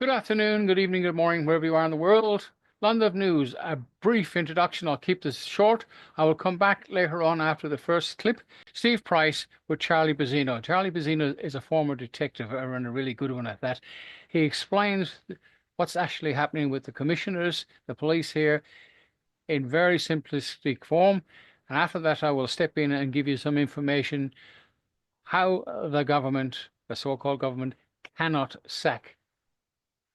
Good afternoon, good evening, good morning, wherever you are in the world. London of News, a brief introduction. I'll keep this short. I will come back later on after the first clip. Steve Price with Charlie Bazzino. Charlie Bazzino is a former detective and a really good one at that. He explains what's actually happening with the commissioners, the police here, in very simplistic form. And after that, I will step in and give you some information how the government, the so-called government, cannot sack.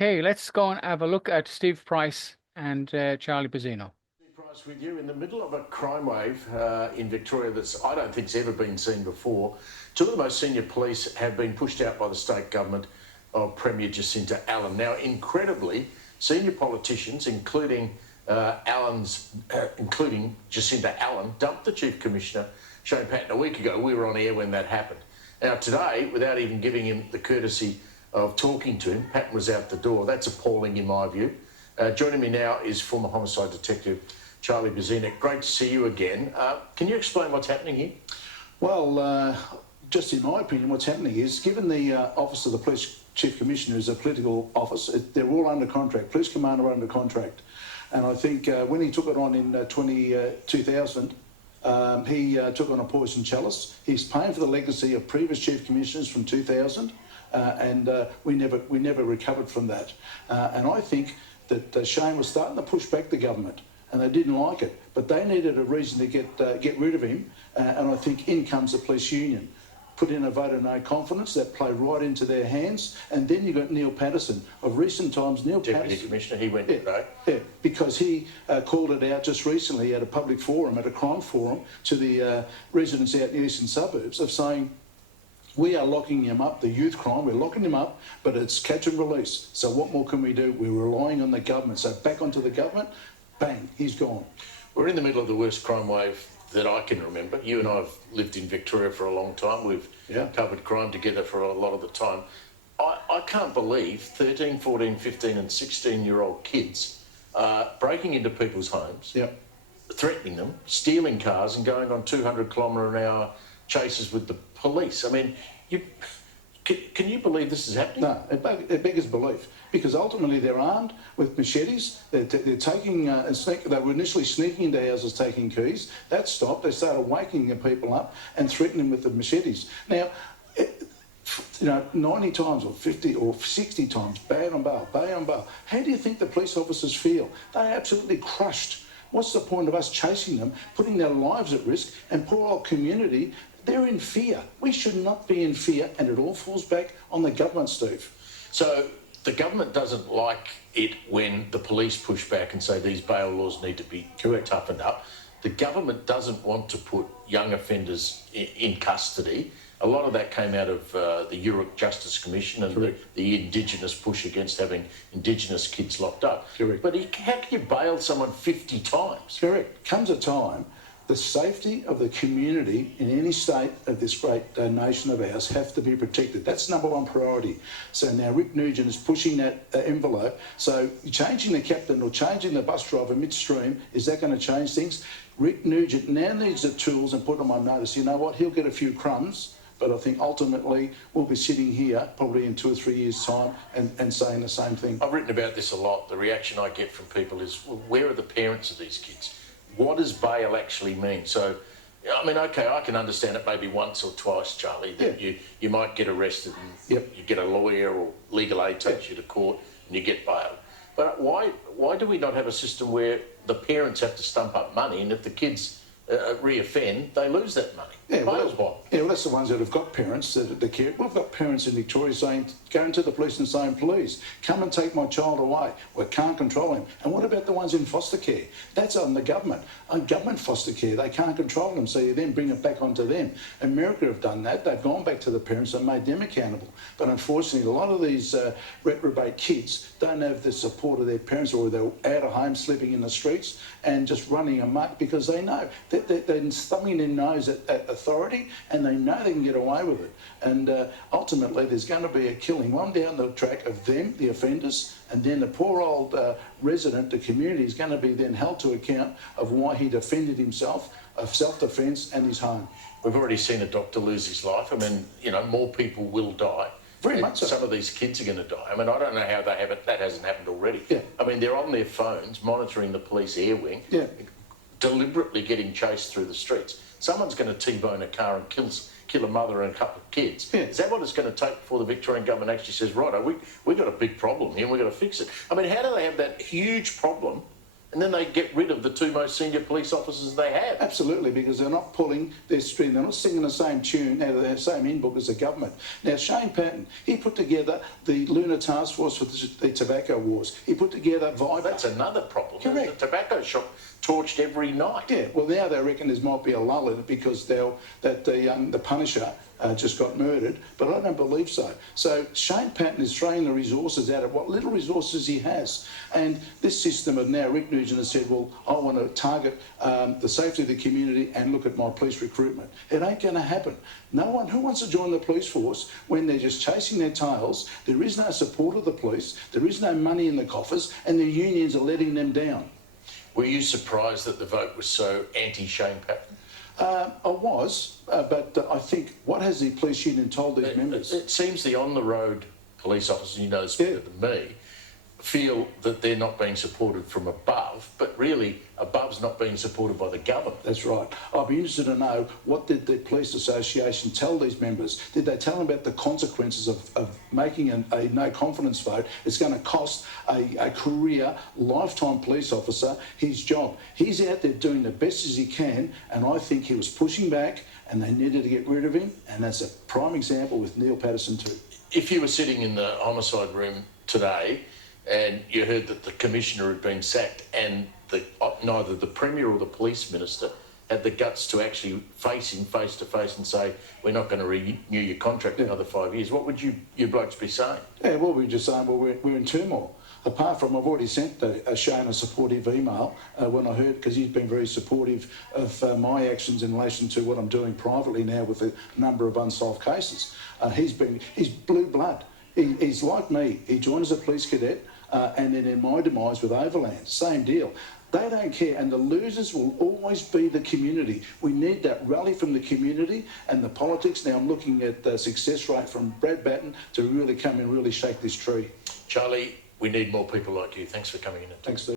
Okay, let's go and have a look at Steve Price and Charlie Pizzino. Price with you in the middle of a crime wave in Victoria that's I don't think's ever been seen before. Two of the most senior police have been pushed out by the state government of Premier Jacinta Allen. Now, incredibly, senior politicians, including including Jacinta Allen, dumped the Chief Commissioner Shane Patton a week ago. We were on air when that happened. Now, today, without even giving him the courtesy of talking to him, Patton was out the door. That's appalling in my view. Joining me now is former homicide detective Charlie Bazzino. Great to see you again. Can you explain what's happening here? Well, just in my opinion, what's happening is, given the office of the Police Chief Commissioner is a political office, they're all under contract. Police Commander under contract. And I think when he took it on in 2000, he took on a poison chalice. He's paying for the legacy of previous Chief Commissioners from 2000. And we never recovered from that. And I think that Shane was starting to push back the government, and they didn't like it. But they needed a reason to get rid of him. And I think in comes the police union. Put in a vote of no confidence, that played right into their hands. And then you got Neil Patterson. Of recent times, Neil Deputy Patterson... Commissioner, he went today. Yeah, because he called it out just recently at a public forum, at a crime forum, to the residents out in the eastern suburbs of saying, we are locking him up, the youth crime, we're locking him up, but it's catch and release. So what more can we do? We're relying on the government. So back onto the government, bang, he's gone. We're in the middle of the worst crime wave that I can remember. You and I have lived in Victoria for a long time. We've covered crime together for a lot of the time. I can't believe 13, 14, 15 and 16-year-old kids breaking into people's homes, threatening them, stealing cars and going on 200-kilometre-an-hour chases with the police. I mean, can you believe this is happening? No, it beggars belief, because ultimately they're armed with machetes. They're taking they were initially sneaking into houses, taking keys. That stopped. They started waking the people up and threatening them with the machetes. Now, 90 times or 50 or 60 times, bail on bail, bail on bail. How do you think the police officers feel? They're absolutely crushed. What's the point of us chasing them, putting their lives at risk, and poor old community? They're in fear. We should not be in fear, and it all falls back on the government, Steve. So the government doesn't like it when the police push back and say these bail laws need to be toughened up. The government doesn't want to put young offenders in custody. A lot of that came out of the Europe Justice Commission and the Indigenous push against having Indigenous kids locked up. But how can you bail someone 50 times? Correct. Comes a time the safety of the community in any state of this great nation of ours have to be protected. That's number one priority. So now Rick Nugent is pushing that envelope. So changing the captain or changing the bus driver midstream, is that going to change things? Rick Nugent now needs the tools and put them on notice. You know what? He'll get a few crumbs, but I think ultimately we'll be sitting here probably in 2 or 3 years' time and saying the same thing. I've written about this a lot. The reaction I get from people is, well, where are the parents of these kids? What does bail actually mean? So, I mean, OK, I can understand it maybe once or twice, Charlie, that you might get arrested and you get a lawyer or legal aid takes you to court and you get bailed. But why do we not have a system where the parents have to stump up money, and if the kids re-offend, they lose that money? Bail's what? Yeah, well, that's the ones that have got parents that care. We've got parents in Victoria saying, going to the police and saying, please, come and take my child away. We can't control him. And what about the ones in foster care? That's on the government. On government foster care, they can't control them, so you then bring it back onto them. America have done that. They've gone back to the parents and made them accountable. But unfortunately, a lot of these reprobate kids don't have the support of their parents, or they're out of home, sleeping in the streets and just running amok because they know that they're thumbing their nose at authority, and they know they can get away with it. And ultimately, there's going to be a killing, one down the track of them, the offenders, and then the poor old resident, the community, is going to be then held to account of why he defended himself, of self-defence and his home. We've already seen a doctor lose his life. I mean, more people will die. Very and much so. some of these kids are going to die. I mean, I don't know how that hasn't happened already. Yeah. I mean, they're on their phones monitoring the police air wing, Yeah. deliberately getting chased through the streets. Someone's going to T-bone a car and kill a mother and a couple of kids. Yeah. Is that what it's going to take before the Victorian government actually says, right, we've got a big problem here and we've got to fix it? I mean, how do they have that huge problem and then they get rid of the two most senior police officers they have? Absolutely, because they're not pulling their string. They're not singing the same tune out of the same in-book as the government. Now, Shane Patton, he put together the Lunar Task Force for the tobacco wars. He put together Viber. That's another problem. Correct. The tobacco shop torched every night. Yeah, well, now they reckon there might be a lull in it because the Punisher just got murdered, but I don't believe so. So Shane Patton is throwing the resources out of what little resources he has. And this system of now Rick Nugent has said, well, I want to target the safety of the community and look at my police recruitment. It ain't going to happen. No one who wants to join the police force when they're just chasing their tails. There is no support of the police. There is no money in the coffers, and the unions are letting them down. Were you surprised that the vote was so anti-Shane Patton? I was, but I think what has the police union told these members? It seems the on-the-road police officers, you know this better than me, feel that they're not being supported from above, but really above's not being supported by the government. That's right. I'd be interested to know, what did the police association tell these members? Did they tell them about the consequences of making a no confidence vote? It's going to cost a career, lifetime police officer his job. He's out there doing the best as he can, and I think he was pushing back and they needed to get rid of him, and that's a prime example with Neil Patterson too. If you were sitting in the homicide room today and you heard that the commissioner had been sacked and neither the Premier or the police minister had the guts to actually face him face to face and say, we're not going to renew your contract another 5 years, what would you blokes be saying? Yeah, well, we're just saying, well, we're in turmoil. Apart from, I've already sent Shane a supportive email when I heard, because he's been very supportive of my actions in relation to what I'm doing privately now with a number of unsolved cases. He's blue blood. He's like me. He joined as a police cadet, and then in my demise with Overland, same deal. They don't care, and the losers will always be the community. We need that rally from the community and the politics. Now I'm looking at the success rate from Brad Batten to really come and really shake this tree. Charlie, we need more people like you. Thanks for coming in. Thanks, Steve.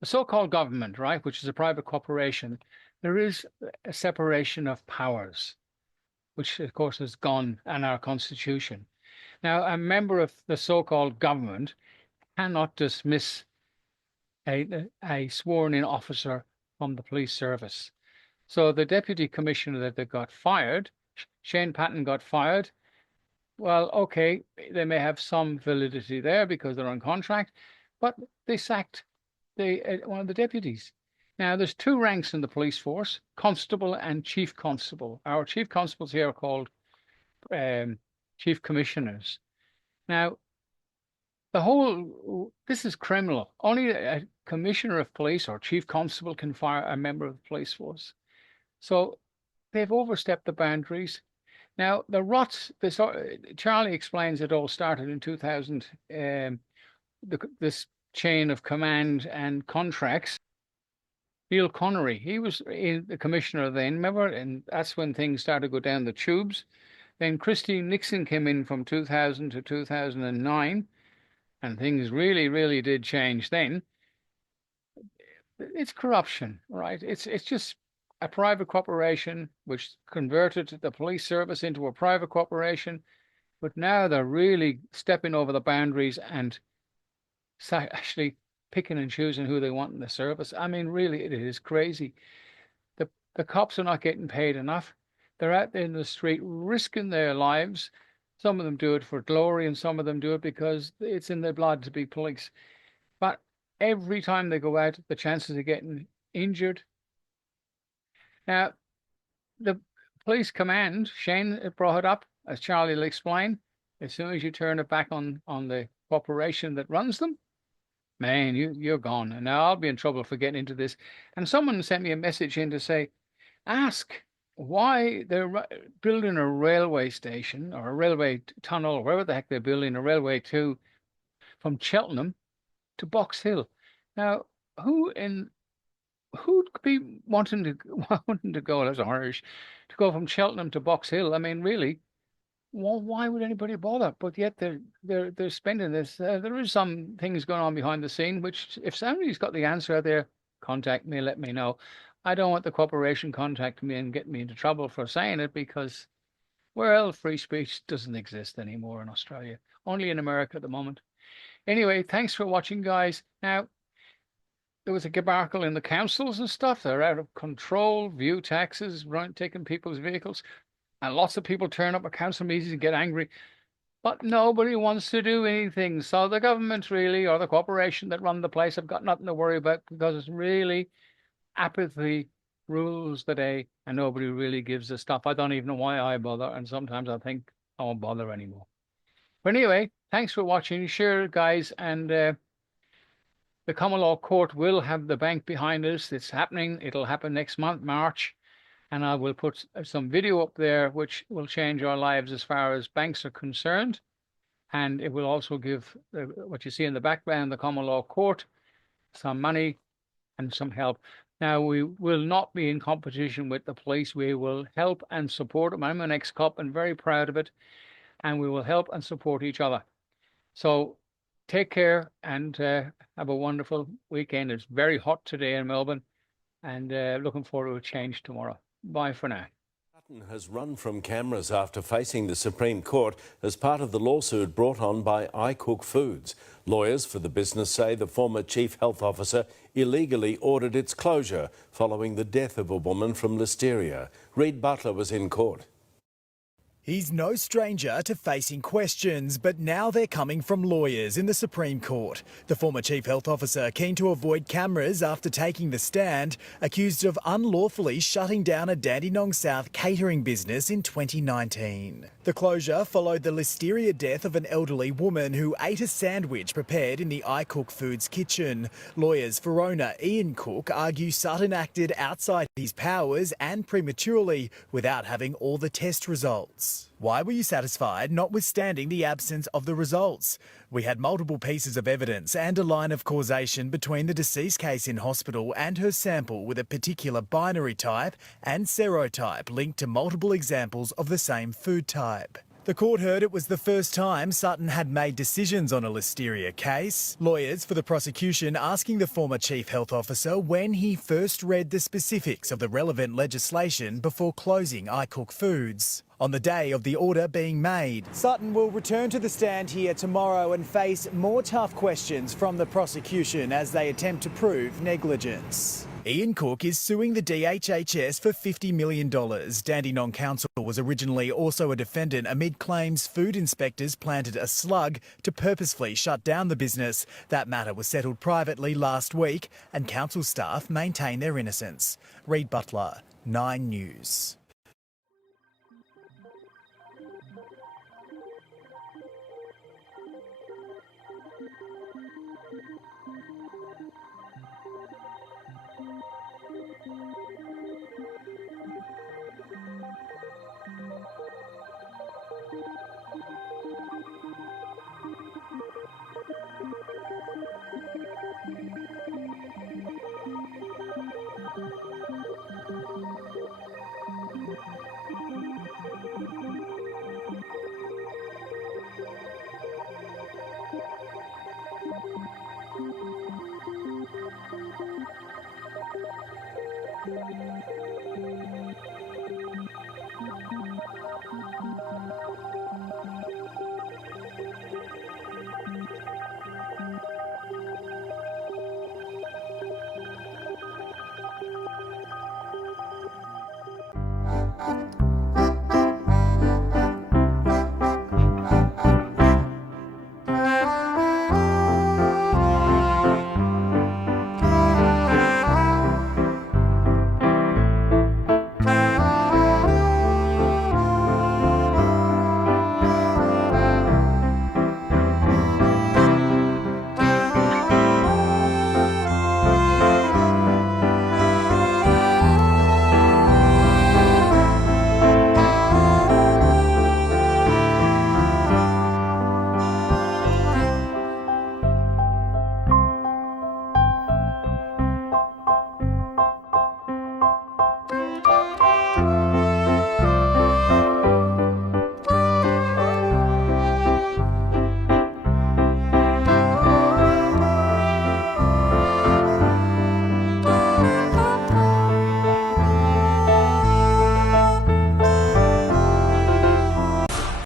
The so-called government, right, which is a private corporation, there is a separation of powers, which of course is gone in our constitution. Now, a member of the so-called government cannot dismiss a sworn-in officer from the police service. So the deputy commissioner that they got fired, Shane Patton got fired. Well, okay, they may have some validity there because they're on contract, but they sacked one of the deputies. Now, there's two ranks in the police force, constable and chief constable. Our chief constables here are called chief commissioners. Now, this is criminal. Only a commissioner of police or chief constable can fire a member of the police force. So they've overstepped the boundaries. Now, Charlie explains it all started in 2000, this chain of command and contracts. Neil Connery, he was the commissioner then, remember? And that's when things started to go down the tubes. Then Christine Nixon came in from 2000 to 2009, and things really, really did change then. It's corruption, right? It's just a private corporation which converted the police service into a private corporation, but now they're really stepping over the boundaries and actually picking and choosing who they want in the service. I mean, really, it is crazy. The cops are not getting paid enough. They're out there in the street risking their lives. Some of them do it for glory, and some of them do it because it's in their blood to be police. But every time they go out, the chances of getting injured. Now, the police command, Shane brought it up, as Charlie will explain. As soon as you turn it back on the corporation that runs them, man, you're gone. And now I'll be in trouble for getting into this. And someone sent me a message in to say, ask why they're building a railway station or a railway tunnel or wherever the heck they're building a railway to, from Cheltenham to Box Hill. Now, who'd be wanting to go, as Irish, to go from Cheltenham to Box Hill? I mean, really, Well, why would anybody bother? But yet they're spending this. There is some things going on behind the scene, which if somebody's got the answer out there, contact me, let me know. I don't want the corporation contacting me and getting me into trouble for saying it because, well, free speech doesn't exist anymore in Australia, only in America at the moment. Anyway, thanks for watching, guys. Now, there was a debacle in the councils and stuff. They're out of control, view taxes, taking people's vehicles. And lots of people turn up at council meetings and get angry, but nobody wants to do anything. So the government really, or the corporation that run the place, have got nothing to worry about because it's really apathy rules the day and nobody really gives a stuff. I don't even know why I bother. And sometimes I think I won't bother anymore. But anyway, thanks for watching. Share, guys. And the common law court will have the bank behind us. It's happening. It'll happen next month, March. And I will put some video up there which will change our lives as far as banks are concerned. And it will also give what you see in the background, the common law court, some money and some help. Now, we will not be in competition with the police. We will help and support them. I'm an ex-cop and very proud of it. And we will help and support each other. So take care and have a wonderful weekend. It's very hot today in Melbourne and looking forward to a change tomorrow. Bye for now. Sutton has run from cameras after facing the Supreme Court as part of the lawsuit brought on by iCook Foods. Lawyers for the business say the former chief health officer illegally ordered its closure following the death of a woman from listeria. Reid Butler was in court. He's no stranger to facing questions, but now they're coming from lawyers in the Supreme Court. The former chief health officer, keen to avoid cameras after taking the stand, accused of unlawfully shutting down a Dandenong South catering business in 2019. The closure followed the listeria death of an elderly woman who ate a sandwich prepared in the iCook Foods kitchen. Lawyers for owner Ian Cook argue Sutton acted outside his powers and prematurely without having all the test results. Why were you satisfied, notwithstanding the absence of the results? We had multiple pieces of evidence and a line of causation between the deceased case in hospital and her sample with a particular binary type and serotype linked to multiple examples of the same food type. The court heard it was the first time Sutton had made decisions on a listeria case. Lawyers for the prosecution asking the former chief health officer when he first read the specifics of the relevant legislation before closing iCook Foods. On the day of the order being made, Sutton will return to the stand here tomorrow and face more tough questions from the prosecution as they attempt to prove negligence. Ian Cook is suing the DHHS for $50 million. Dandenong Council was originally also a defendant amid claims food inspectors planted a slug to purposefully shut down the business. That matter was settled privately last week and council staff maintain their innocence. Reid Butler, 9 News.